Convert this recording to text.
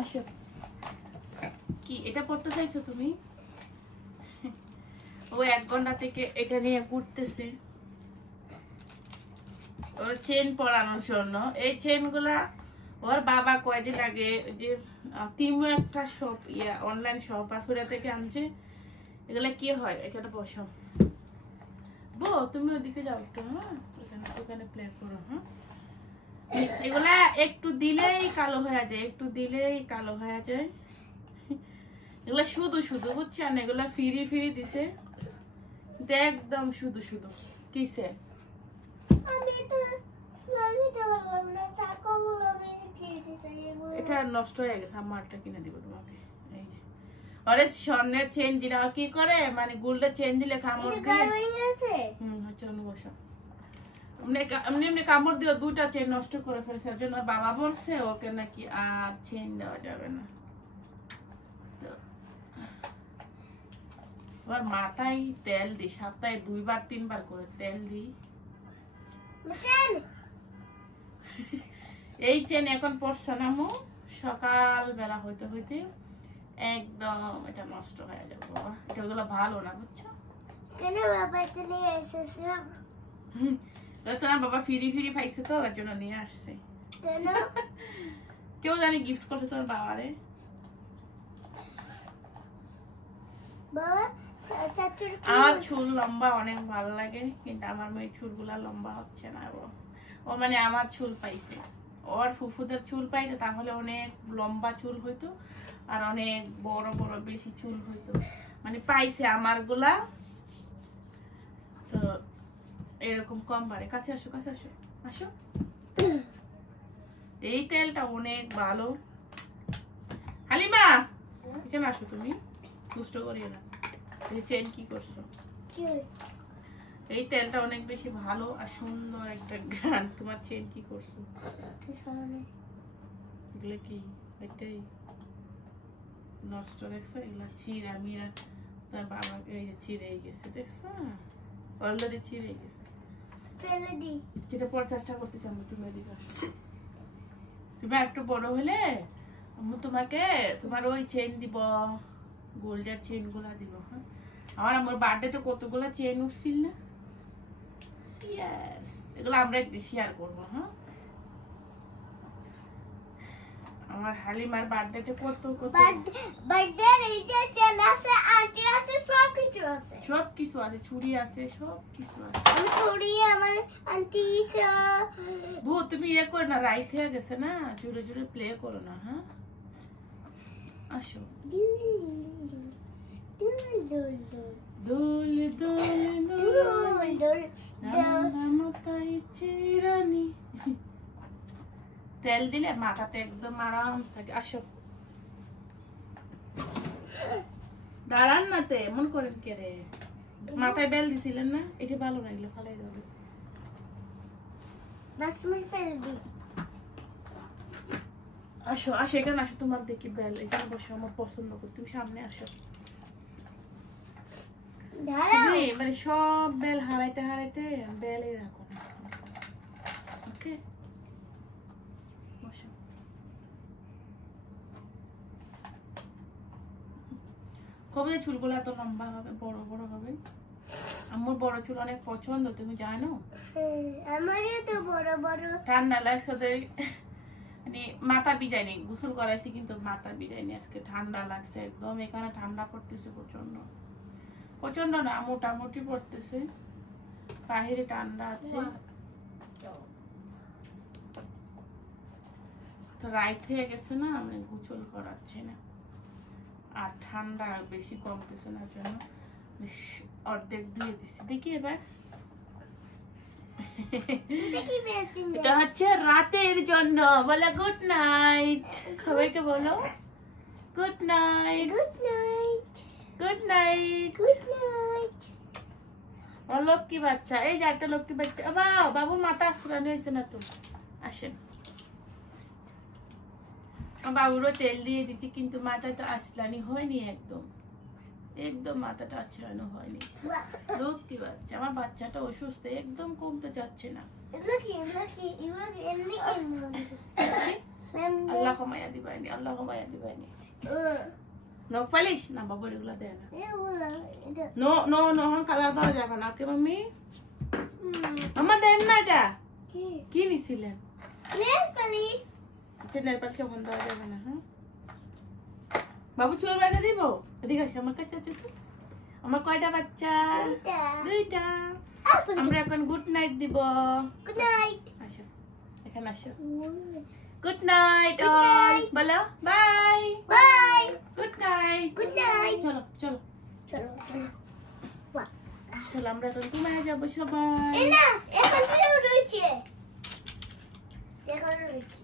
আসো, কি এটা পড়তে চাইছো তুমি? ও 1 ঘন্টা থেকে এটা নিয়ে ঘুরতেছে ওর চেন পরানোর জন্য। এই চেন গুলা ওর বাবা কয়দিন আগে যে তিমু একটা শপ অনলাইন শপ আসুরা থেকে আনছে। এগুলা কি হয়, এখানে বসো বো, তুমি ওদিকে যাও একটু, হ্যাঁ ওখানে প্লে করো। হ্যাঁ, এগুলা একটু দিলেই কালো হয়ে যায়, একটু দিলেই কালো হয়ে যায়। এগুলা শুধু শুধু বুঝছেন, এগুলা ফিরি ফিরি দিছে একদম শুধু শুধু। কিসে এটা নষ্ট হয়ে গেছে, আমারটা কিনে দিব তোমাকে। এই যে আরে স্বর্ণের চেন দিরা কি করে, মানে গোল্ডের চেন দিলে কামড় দিয়ে চলো বসো, এমনি কামড় দিয়ে 2টা চেন নষ্ট করে ফেলেছে। এর জন্য বাবা বলছে ওকে নাকি আর চেন দেওয়া যাবে না। ওর মাথায় তেল দিই, সপ্তাহে 2বার 3বার করে তেল দিই। এই চেন এখন পড়ছে না মো, সকাল বেলা হইতে হইতে একদম এটা নষ্ট হয়ে যাবে বাবা। এটা ওগুলো ভালো না বুঝছো কেন বাবা এটা নিয়ে এসেছে? তোমার বাবা ফিরি ফিরি পাইছে তো ওর জন্য নিয়ে আসছে। কেন? কেউ জানি গিফট করছে তোর বাবারে। বাবা আমার চুল লম্বা অনেক ভালো লাগে, কিন্তু আমার মেয়ের চুলগুলা লম্বা হচ্ছে না। ও মানে আমার চুল পাইছে, ওর ফুফুদের চুল পাইতো তাহলে অনেক লম্বা চুল হইতো আর অনেক বড় বড় বেশি চুল হইতো, মানে পাইছে আমার গুলা তো এরকম কম বাড়ে। কাছে আসো, কাছে আসো, আসো। এই তেলটা অনেক ভালো। হালিমা এখানে আসো, তুমি দুষ্ট করিও না। এই চেন কি করছো? এই তেলটা অনেক বেশি ভালো আর সুন্দর একটা গান। তোমার চেন কি করছো? এগুলো কি এটাই নষ্ট দেখছো? এগুলা চিরা মিরা তার বাবাকে এই যে চিরে গেছে, দেখছো অলরেডি চিরে গেছে। যেটা পর চেষ্টা করতেছি আমি, তুমি এদিকে আসো। তুমি একটু বড় হলে আমি তোমাকে তোমার ওই চেন দিব, গোল্ডের চেন গুলা দিব। হ্যাঁ, আমার বার্থডে তো কতগুলা চেন উঠছিল না? ইয়েস, এগুলো আমরা একদিন শেয়ার করবো। হ্যাঁ, আমার হালিমার বার্থডেতে কত কত বার্থডে এই যে চেন আছে, আন্টি আছে, সব কিছু আছে, সব কিছু আছে, চুড়ি আছে, সব কিছু আছে। আমি চুড়ি আমার আন্টি বউ তুমি ইয়ে করো না, রাইট হয়ে গেছে না, জোরে জোরে প্লে করো না। হ্যাঁ, আসো। দোল দোল দোল মাথায় চিরানি। তেল দিলে মাথাটা একদম আরাম থাকে। আসো, দাঁড়ান না তে, এমন করেন কে রে? মাথায় বেল দিছিলেন না? এটা ভালো না, এগুলো ফালাই দেবে। আসো আসো, এখানে আসো, তোমার দেখি বেল, এখানে বসো, আমার পছন্দ করি। তুমি সামনে আসো। তুমি মানে সব বেল হারাইতে হারাইতে বেলই রাখো না। ওকে, বসো। কবে চুলগুলো এত লম্বা হবে, বড় বড় হবে? আমার বড় চুল অনেক পছন্দ, তুমি জানো? আমারও তো বড় বড়। ঠান্ডা লাগছে ওদের, মানে মাথা ভিজাইনি, গোসল করাইছি কিন্তু মাথা ভিজাইনি আজকে। ঠান্ডা লাগছে একদম, এখানে ঠান্ডা পড়তেছে প্রচন্ড। প্রচন্ড না, মোটামুটি পড়তেছে, বাহিরে ঠান্ডা আছে। তো রাইত হয়ে গেছে না, আমি গোসল করাচ্ছি না, আর ঠান্ডা বেশি কমতেছে না, জন্য অর্ধেক দিয়ে দিচ্ছি। দেখি এবার, এটা হচ্ছে রাতের জন্য। বলে গুড নাইট, সবাইকে বলো good night, good night, good night, good night. আমার লক্ষ্মী বাচ্চা, এই যে একটা লক্ষ্মী বাচ্চা। বাবুর মাথা আসরানি হয়েছে না তো, আসেন। বাবুরও তেল দিয়ে দিচ্ছি, কিন্তু মাথায় তো আসলানি হয়নি একদম। একদম মাথাটা আছড়ানো হয়নি। লক্ষ্মী বাচ্চা, আমার বাচ্চাটা অসুস্থ, একদম কমতে চাচ্ছে না। আল্লাহ মায়া দিবাইনি, আল্লাহ মায়া দিবাইনি। নখ পালিশ না বাবু, এগুলো দেয় না। নো নো নো, এখন কালার দেওয়া যাবে না। ওকে মাম্মি, আমার দেন না। এটা কি নিছিলেন? আচ্ছা, নেল পালিশ এখন দেওয়া যাবে না। হ্যাঁ বাবু, চুল বাইরে দিব। এদিকে আসে আমার কাছে। আছে তো আমার কয়টা বাচ্চা? দুইটা। আমরা এখন গুড নাইট দিব। আসো এখানে আসো। গুড নাইট অল বলো। Bye bye. Good night. Good night. চলো চলো চলো চলো। চলো, আমরা এখন ঘুমায় যাবো সবাই। এই না, এখন রয়েছে। এখন রয়েছে।